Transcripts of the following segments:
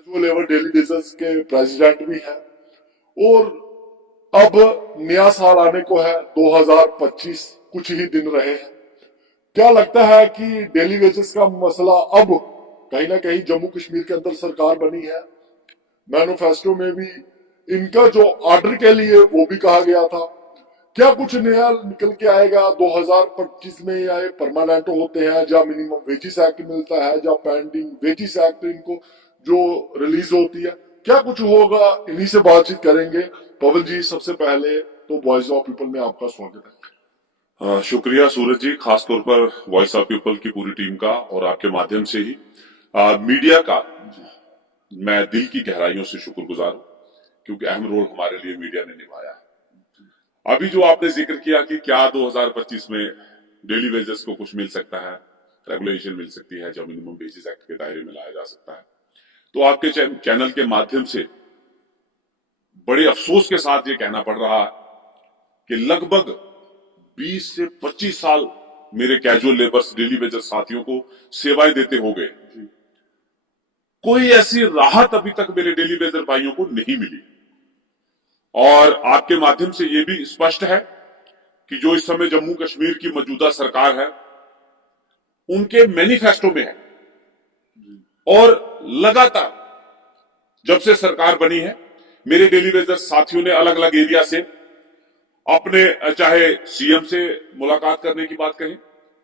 Casual labour daily wages के president भी हैं और अब नया साल आने को है 2025, कुछ ही दिन रहे हैं। क्या लगता है कि डेली वेजेस का मसला अब कहीं ना कहीं जम्मू कश्मीर के अंदर सरकार बनी है, मैनिफेस्टो में भी इनका जो ऑर्डर के लिए वो भी कहा गया था, क्या कुछ नया निकल के आएगा 2025 में? या ये परमानेंट होते हैं, या मिनिमम वेजिस एक्ट मिलता है, या पेंडिंग वेजिस एक्ट इनको जो रिलीज होती है, क्या कुछ होगा? इन्हीं से बातचीत करेंगे। पवन जी, सबसे पहले तो वॉइस ऑफ पीपल में आपका स्वागत है। शुक्रिया सूरज जी, खासतौर पर वॉइस ऑफ पीपल की पूरी टीम का और आपके माध्यम से ही मीडिया का मैं दिल की गहराइयों से शुक्रगुजार हूं, क्योंकि अहम रोल हमारे लिए मीडिया ने निभाया है। अभी जो आपने जिक्र किया कि क्या 2025 में डेली वेजेस को कुछ मिल सकता है, रेगुलेशन मिल सकती है जो मिनिमम वेजेस एक्ट के दायरे में लाया जा सकता है, तो आपके चैनल के माध्यम से बड़े अफसोस के साथ ये कहना पड़ रहा है कि लगभग 20 से 25 साल मेरे कैजुअल लेबर्स डेली वेजर साथियों को सेवाएं देते हो गए, कोई ऐसी राहत अभी तक मेरे डेली वेजर भाइयों को नहीं मिली। और आपके माध्यम से यह भी स्पष्ट है कि जो इस समय जम्मू कश्मीर की मौजूदा सरकार है, उनके मैनिफेस्टो में है और लगातार जब से सरकार बनी है मेरे डेली वेजर साथियों ने अलग अलग एरिया से अपने, चाहे सीएम से मुलाकात करने की बात कहें,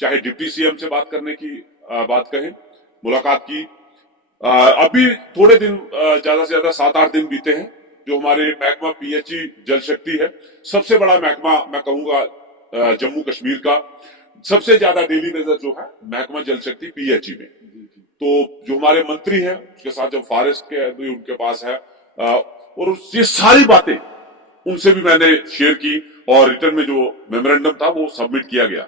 चाहे डिप्टी सीएम से बात करने की बात कहें, मुलाकात की। अभी थोड़े दिन, ज्यादा से ज्यादा 7-8 दिन बीते हैं, जो हमारे महकमा पीएचई जल शक्ति है, सबसे बड़ा महकमा मैं कहूंगा जम्मू कश्मीर का, सबसे ज्यादा डेली वेजर जो है महकमा जल शक्ति पीएचई में। तो जो हमारे मंत्री हैं उसके साथ जो फॉरेस्ट के भी उनके पास है, और ये सारी बातें उनसे भी मैंने शेयर की और रिटर्न में जो मेमोरेंडम था वो सबमिट किया गया।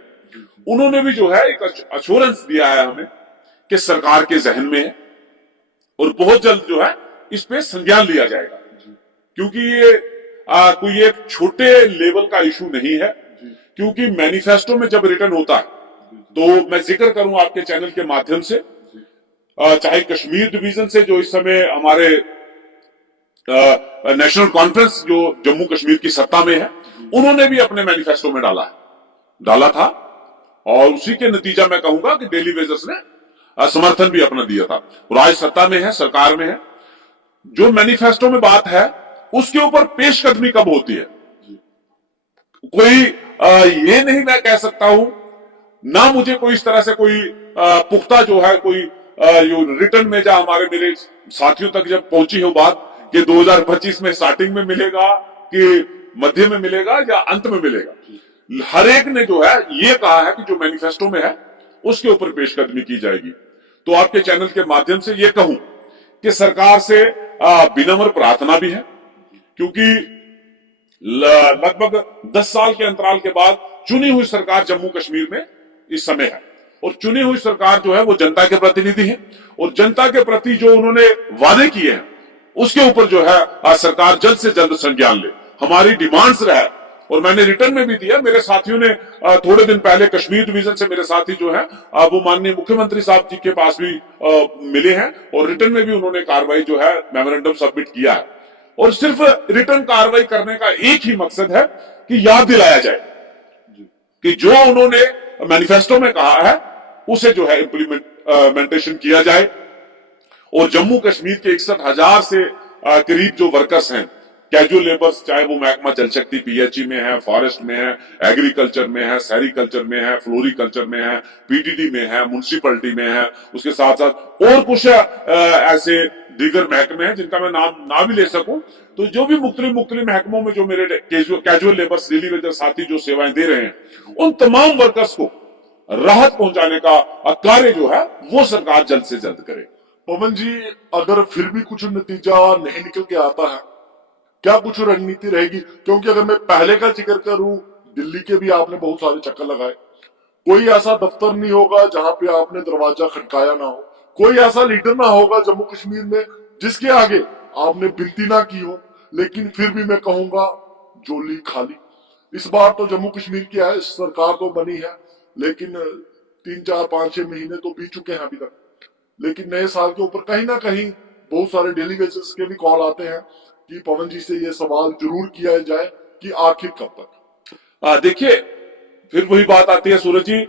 उन्होंने भी जो है एक अश्योरेंस दिया है हमें कि सरकार के जहन में है और बहुत जल्द जो है इस पे संज्ञान लिया जाएगा, क्योंकि ये कोई एक छोटे लेवल का इशू नहीं है। क्योंकि मैनिफेस्टो में जब रिटर्न होता है तो मैं जिक्र करूं आपके चैनल के माध्यम से, चाहे कश्मीर डिवीजन से जो इस समय हमारे नेशनल कॉन्फ्रेंस जो जम्मू कश्मीर की सत्ता में है, उन्होंने भी अपने मैनिफेस्टो में डाला था और उसी के नतीजा मैं कहूंगा कि डेली वेजर्स ने समर्थन भी अपना दिया था और आज सत्ता में है, सरकार में है। जो मैनिफेस्टो में बात है उसके ऊपर पेशकदमी कब होती है, कोई ये नहीं मैं कह सकता हूं, ना मुझे कोई इस तरह से कोई पुख्ता जो है कोई जो रिटर्न में जा हमारे मेरे साथियों तक जब पहुंची हो बात कि 2025 में स्टार्टिंग में मिलेगा कि मध्य में मिलेगा या अंत में मिलेगा, हर एक ने जो है ये कहा है कि जो मैनिफेस्टो में है उसके ऊपर पेशकदमी की जाएगी। तो आपके चैनल के माध्यम से ये कहूं कि सरकार से विनम्र प्रार्थना भी है, क्योंकि लगभग 10 साल के अंतराल के बाद चुनी हुई सरकार जम्मू कश्मीर में इस समय है और चुनी हुई सरकार जो है वो जनता के प्रतिनिधि है और जनता के प्रति जो उन्होंने वादे किए हैं उसके ऊपर जो है सरकार जल्द से जल्द संज्ञान ले। हमारी डिमांड्स रहा है और मैंने रिटर्न में भी दिया। मेरे साथियों ने थोड़े दिन पहले कश्मीर डिवीजन से मेरे साथी जो है वो माननीय मुख्यमंत्री साहब जी के पास भी मिले हैं और रिटर्न में भी उन्होंने कार्रवाई जो है मेमोरेंडम सबमिट किया है। और सिर्फ रिटर्न कार्रवाई करने का एक ही मकसद है कि याद दिलाया जाए कि जो उन्होंने मैनिफेस्टो में कहा है उसे जो है इम्प्लीमेंटेशन किया जाए और जम्मू कश्मीर के 61,000 से करीब जो वर्कर्स हैं, कैजुअल लेबर्स, चाहे वो महकमा जल शक्ति पीएचई में है, फॉरेस्ट में है, एग्रीकल्चर में है, सेरिकल्चर में है, फ्लोरिकल्चर में है, पीटीडी में है, म्युनिसिपैलिटी में है, उसके साथ साथ और कुछ ऐसे दीगर महकमे हैं जिनका मैं नाम ना भी ले सकूं। तो जो भी मुख्तलिफ महकमों में जो मेरे कैजुअल लेबर्स डेली वेजर साथी जो सेवाएं दे रहे हैं, उन तमाम वर्कर्स को राहत पहुंचाने का कार्य जो है वो सरकार जल्द से जल्द करे। पवन जी, अगर फिर भी कुछ नतीजा नहीं निकल के आता है, क्या कुछ रणनीति रहेगी? क्योंकि अगर मैं पहले का जिक्र करूं, दिल्ली के भी आपने बहुत सारे चक्कर लगाए, कोई ऐसा दफ्तर नहीं होगा जहां पे आपने दरवाजा खटकाया ना हो, कोई ऐसा लीडर ना होगा जम्मू कश्मीर में जिसके आगे आपने विनती ना की हो, लेकिन फिर भी मैं कहूंगा जोली खाली। इस बार तो जम्मू कश्मीर की है, सरकार तो बनी है, लेकिन 3, 4, 5, 6 महीने तो बीत चुके हैं अभी तक, लेकिन नए साल के ऊपर कहीं ना कहीं बहुत सारे डेली बेसिस के भी कॉल आते हैं कि पवन जी से ये सवाल जरूर किया जाए कि आखिर कब तक। देखिए, फिर वही बात आती है सूरज जी,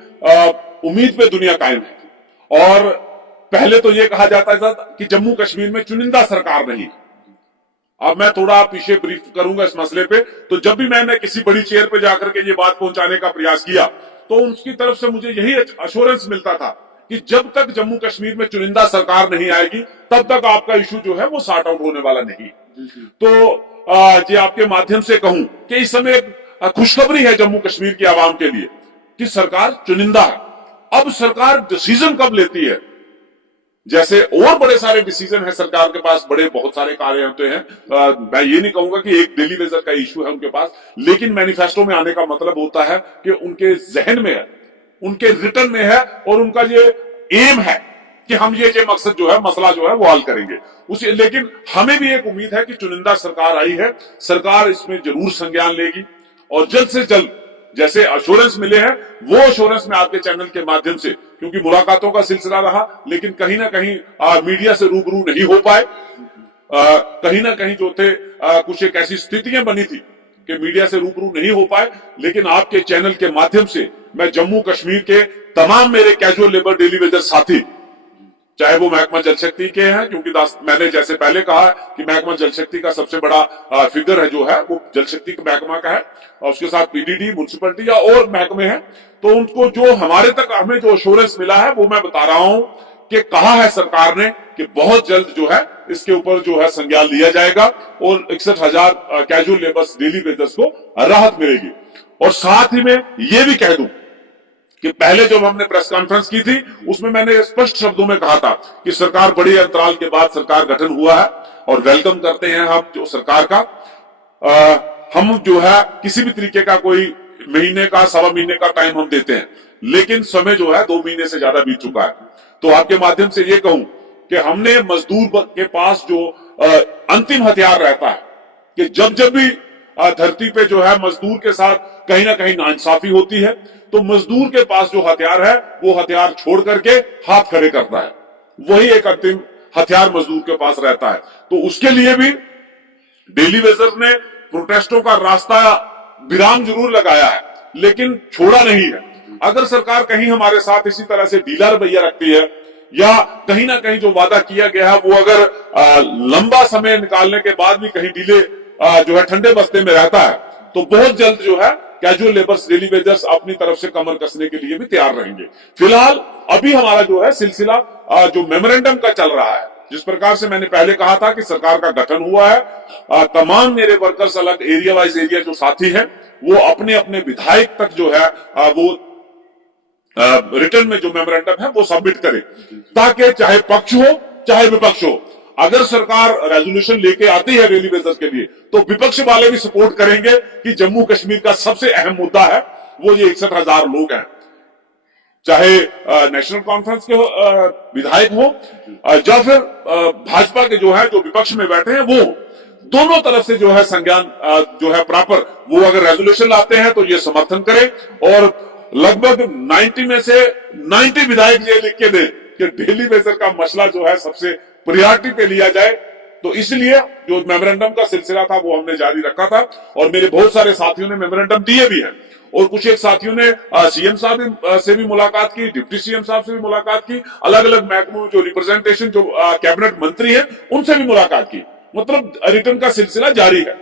उम्मीद पे दुनिया कायम है। और पहले तो ये कहा जाता था कि जम्मू कश्मीर में चुनिंदा सरकार नहीं। अब मैं थोड़ा पीछे ब्रीफ करूंगा इस मसले पे। तो जब भी मैंने किसी बड़ी चेयर पे जाकर के ये बात पहुंचाने का प्रयास किया तो उनकी तरफ से मुझे यही अश्योरेंस मिलता था कि जब तक जम्मू कश्मीर में चुनिंदा सरकार नहीं आएगी तब तक आपका इशू जो है वो सॉर्ट आउट होने वाला नहीं। तो ये आपके माध्यम से कहूं कि इस समय एक खुशखबरी है जम्मू कश्मीर की आवाम के लिए कि सरकार चुनिंदा है। अब सरकार डिसीजन कब लेती है, जैसे और बड़े सारे डिसीजन है सरकार के पास, बड़े बहुत सारे कार्य होते हैं। मैं ये नहीं कहूंगा कि एक डेली वेजर का इशू है उनके पास, लेकिन मैनिफेस्टो में आने का मतलब होता है कि उनके जहन में है, उनके रिटर्न में है और उनका ये एम है कि हम ये मकसद जो है, मसला जो है वो हल करेंगे उसी। लेकिन हमें भी एक उम्मीद है कि चुनिंदा सरकार आई है, सरकार इसमें जरूर संज्ञान लेगी और जल्द से जल्द जैसे अश्योरेंस मिले हैं वो अश्योरेंस में आपके चैनल के माध्यम से, क्योंकि मुलाकातों का सिलसिला रहा लेकिन कहीं ना कहीं मीडिया से रूबरू नहीं हो पाए, कहीं ना कहीं जो थे कुछ एक ऐसी स्थितियां बनी थी कि मीडिया से रूबरू नहीं हो पाए। लेकिन आपके चैनल के माध्यम से मैं जम्मू कश्मीर के तमाम मेरे कैजुअल लेबर डेली वेजर साथी, चाहे वो महकमा जल शक्ति के हैं, क्योंकि मैंने जैसे पहले कहा कि महकमा जल शक्ति का सबसे बड़ा फिगर है जो है वो जल शक्ति के महकमा का है, और उसके साथ पीडीडी, म्युनिसिपलिटी या और महकमे हैं। तो उनको जो हमारे तक हमें जो अश्योरेंस मिला है वो मैं बता रहा हूं कि कहा है सरकार ने कि बहुत जल्द जो है इसके ऊपर जो है संज्ञान लिया जाएगा और 61,000 कैजुअल लेबर्स डेली वेजर्स को राहत मिलेगी। और साथ ही में ये भी कह दूं कि पहले जब हमने प्रेस कॉन्फ्रेंस की थी उसमें मैंने स्पष्ट शब्दों में कहा था कि सरकार बड़े अंतराल के बाद सरकार गठन हुआ है और वेलकम करते हैं हम जो सरकार का। हम जो है किसी भी तरीके का कोई महीने का, सवा महीने का टाइम हम देते हैं, लेकिन समय जो है 2 महीने से ज्यादा बीत चुका है। तो आपके माध्यम से ये कहूं कि हमने मजदूर के पास जो अंतिम हथियार रहता है कि जब जब भी धरती पे जो है मजदूर के साथ कहीं ना कहीं नाइंसाफी होती है तो मजदूर के पास जो हथियार है वो हथियार छोड़ करके हाथ खड़े करता है, वही एक अंतिम हथियार मजदूर के पास रहता है। तो उसके लिए भी डेली वेजर ने प्रोटेस्टों का रास्ता विराम जरूर लगाया है लेकिन छोड़ा नहीं है। अगर सरकार कहीं हमारे साथ इसी तरह से ढीला रवैया रखती है या कहीं ना कहीं जो वादा किया गया है वो अगर लंबा समय निकालने के बाद भी कहीं ढीले जो है ठंडे बस्ते में रहता है तो बहुत जल्द जो है कैजुअल लेबर्स डेली वेजर्स अपनी तरफ से कमर कसने के लिए भी तैयार रहेंगे। फिलहाल अभी हमारा जो है सिलसिला जो मेमोरेंडम का चल रहा है, जिस प्रकार से मैंने पहले कहा था कि सरकार का गठन हुआ है, तमाम मेरे वर्कर्स अलग एरिया वाइज एरिया जो साथी हैं वो अपने अपने विधायक तक जो है वो रिटर्न में जो मेमोरेंडम है वो सबमिट करें ताकि चाहे पक्ष हो चाहे विपक्ष हो, अगर सरकार रेजोल्यूशन लेके आती है डेली वेजर्स के लिए तो विपक्ष वाले भी सपोर्ट करेंगे कि जम्मू कश्मीर का सबसे अहम मुद्दा है वो ये 61,000 लोग हैं, चाहे नेशनल कॉन्फ्रेंस के विधायक हो या फिर भाजपा के जो है जो विपक्ष में बैठे हैं वो दोनों तरफ से जो है संज्ञान जो है प्रॉपर वो अगर रेजोल्यूशन लाते हैं तो ये समर्थन करें और लगभग 90 में से 90 विधायक ये लिख के दे कि डेली वेजर का मसला जो है सबसे प्रायोरिटी पे लिया जाए। तो इसलिए जो मेमोरेंडम का सिलसिला था वो हमने जारी रखा था और मेरे बहुत सारे साथियों ने मेमोरेंडम दिए भी हैं और कुछ एक साथियों ने सीएम साहब से भी मुलाकात की, डिप्टी सीएम साहब से भी मुलाकात की, अलग अलग महकमों में जो रिप्रेजेंटेशन जो कैबिनेट मंत्री है उनसे भी मुलाकात की। मतलब रिटर्न का सिलसिला जारी है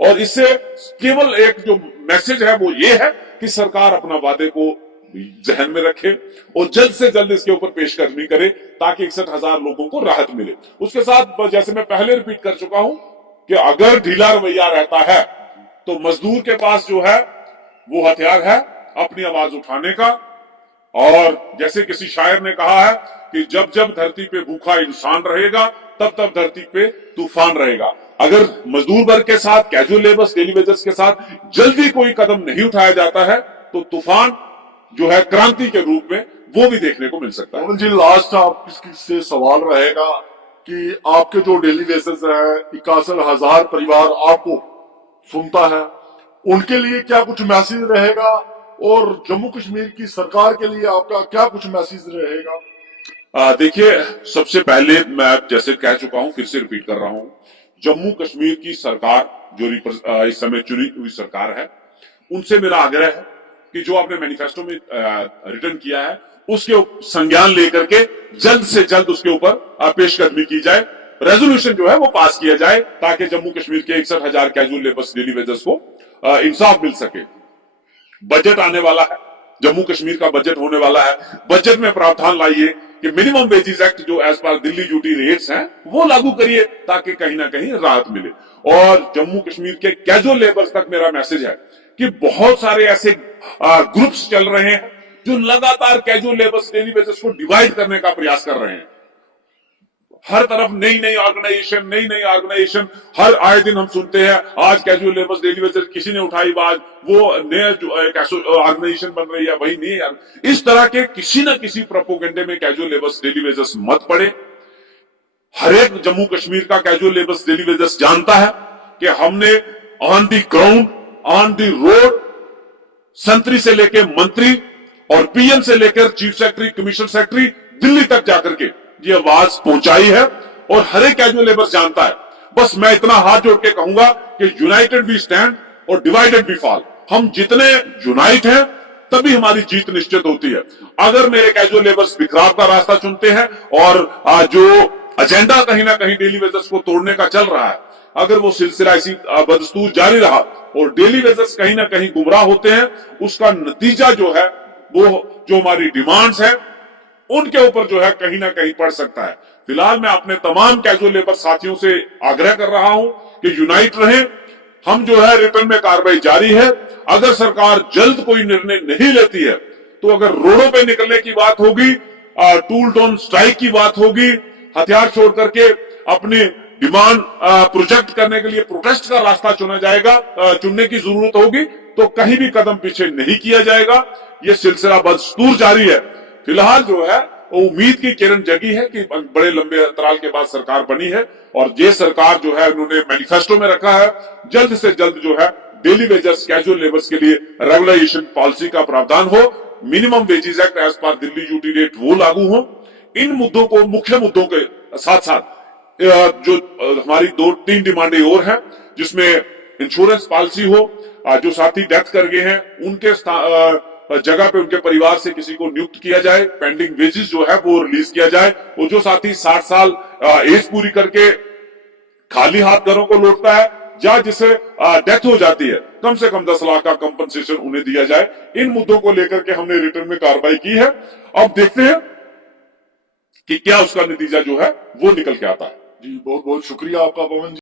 और इससे केवल एक जो मैसेज है वो ये है कि सरकार अपना वादे को जहन में रखे और जल्द से जल्द इसके ऊपर पेशकदमी करे ताकि 61,000 लोगों को राहत मिले। उसके साथ जैसे मैं पहले रिपीट कर चुका हूं कि अगर ढीला रवैया रहता है तो मजदूर के पास जो है वो हथियार है अपनी आवाज उठाने का, और जैसे किसी शायर ने कहा है कि जब जब धरती पे भूखा इंसान रहेगा तब तब धरती पे तूफान रहेगा। अगर मजदूर वर्ग के साथ, कैजुअल लेबर्स, डेली वेजर्स के साथ जल्दी कोई कदम नहीं उठाया जाता है तो तूफान जो है क्रांति के रूप में वो भी देखने को मिल सकता है। पवन जी, लास्ट आपसे सवाल रहेगा कि आपके जो डेली वेजर्स है 61,000 परिवार आपको सुनता है, उनके लिए क्या कुछ मैसेज रहेगा और जम्मू कश्मीर की सरकार के लिए आपका क्या कुछ मैसेज रहेगा? देखिए, सबसे पहले मैं जैसे कह चुका हूं, फिर से रिपीट कर रहा हूं, जम्मू कश्मीर की सरकार जो इस समय चुनी हुई सरकार है, उनसे मेरा आग्रह है कि जो आपने मैनिफेस्टो में रिटर्न किया है उसके संज्ञान लेकर के जल्द से जल्द उसके ऊपर पेशकदमी की जाए, रेजोल्यूशन जो है वो पास किया जाए, ताकि जम्मू कश्मीर के 61,000 कैजुअल लेबर्स डेली वेजर्स को इंसाफ मिल सके। बजट आने वाला है, जम्मू कश्मीर का बजट होने वाला है, बजट में प्रावधान लाइए कि मिनिमम वेजेस एक्ट जो as per Delhi duty rates हैं वो लागू करिए, ताकि कहीं ना कहीं राहत मिले। और जम्मू कश्मीर के कैजुअल लेबर्स तक मेरा मैसेज है कि बहुत सारे ऐसे ग्रुप्स चल रहे हैं जो लगातार कैजुअल लेबर्स डेली वेजेस को डिवाइड करने का प्रयास कर रहे हैं। हर तरफ नई नई ऑर्गेनाइजेशन हर आए दिन हम सुनते हैं, आज कैजुअल लेबर्स डेली वेजर किसी ने उठाई बात, वो नया ऑर्गेनाइजेशन बन रही है। भाई नहीं यार, इस तरह के किसी ना किसी प्रोपोगेंडे में कैजुअल लेबर्स डेली वेजर्स मत पड़े। हर एक जम्मू कश्मीर का कैजुअल लेबर्स डेली वेजर्स जानता है कि हमने on the ground, on the road, संतरी से लेकर मंत्री और पीएम से लेकर chief secretary, commissioner secretary, Delhi तक जाकर के ये आवाज पहुंचाई है और हर एक कैजुअल लेबर्स जानता है। बस मैं इतना हाथ जोड़ के कहूंगा कि यूनाइटेड वी स्टैंड और डिवाइडेड वी फॉल। हम जितने यूनाइट हैं तभी हमारी जीत निश्चित होती है। अगर मेरे कैजुअल लेबर्स बिखराव का रास्ता चुनते हैं और जो एजेंडा कहीं ना कहीं डेली वेजर्स को तोड़ने का चल रहा है, अगर वो सिलसिला इसी बदस्तूर जारी रहा और डेली वेजर्स कहीं ना कहीं गुमराह होते हैं, उसका नतीजा जो है वो जो हमारी डिमांड्स है उनके ऊपर जो है कहीं ना कहीं पड़ सकता है। फिलहाल मैं अपने तमाम कैजुअल लेबर साथियों से आग्रह कर रहा हूं कि यूनाइट रहें। हम जो है रिटर्न में कार्रवाई जारी है। अगर सरकार जल्द कोई निर्णय नहीं लेती है तो अगर रोडों पे निकलने की बात होगी, टूल टोन स्ट्राइक की बात होगी, हथियार छोड़ करके अपने डिमांड प्रोजेक्ट करने के लिए प्रोटेस्ट का रास्ता चुना जाएगा, चुनने की जरूरत होगी, तो कहीं भी कदम पीछे नहीं किया जाएगा। ये सिलसिला बदस्तूर जारी है। फिलहाल जो है वो उम्मीद की किरण जगी है कि बड़े लंबे अंतराल के बाद सरकार बनी है और ये सरकार जो है उन्होंने मैनिफेस्टो में रखा है, जल्द से जल्द जो है डेली वेजर्स, कैजुअल लेबर्स के लिए रेगुलेशन पॉलिसी का प्रावधान हो, minimum wages act as per Delhi duty rate वो लागू हो। इन मुद्दों को, मुख्य मुद्दों के साथ साथ जो हमारी 2-3 डिमांडें और हैं, जिसमें इंश्योरेंस पॉलिसी हो, जो साथी डेथ कर गए हैं उनके जगह पे उनके परिवार से किसी को नियुक्त किया जाए, पेंडिंग वेजेस जो है वो रिलीज किया जाए, और जो साथी 60 साल एज पूरी करके खाली हाथ घरों को लौटता है या जिसे डेथ हो जाती है, कम से कम 10 लाख का कंपनसेशन उन्हें दिया जाए। इन मुद्दों को लेकर के हमने रिटर्न में कार्रवाई की है। अब देखते हैं कि क्या उसका नतीजा जो है वो निकल के आता है। जी बहुत बहुत शुक्रिया आपका पवन जी।